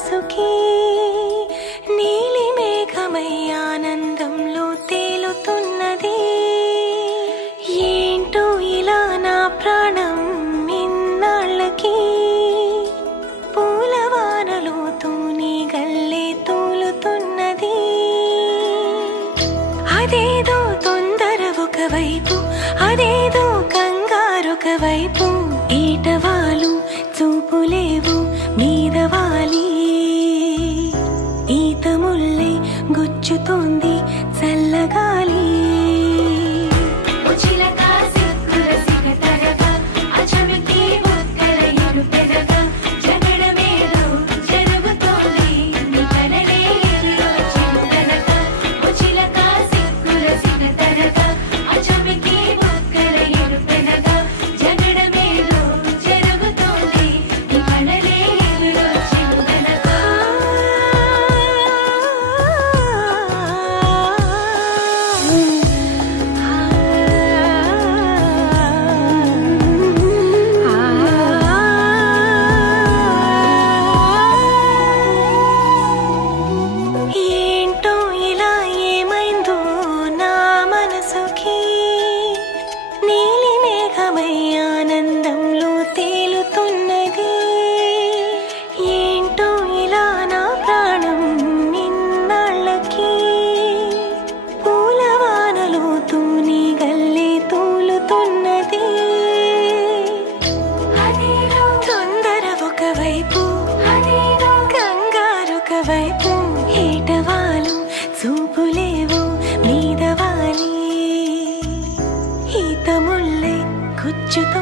మనసుకి నీలి మేఘమై ఆనందంలో తేలుతున్నది. ఏంటో ఇలా నా ప్రాణం ఇన్నాళ్ళకి పూలవానలో తూని గల్లే తూలుతున్నది. అదేదో తొందర ఒకవైపు, అదేదో కంగారొక వైపు, ఈటవాలు చూపులేవు మీదవాలి. ఈత ముల్లై గుచ్చుతోంది చల్లగాలి. ఆనందంలో తేలుతున్నది. ఏంటో ఇలా నా ప్రాణం ఇన్నాళ్ళకి పూలవానలో తూని గల్లే తూలుతున్నది. తొందర ఒకవైపు, కంగారొక వైపు, ఏటవాలు చూపులేవు మీదవాలి. ఈత ముల్లై గుచ్చుతో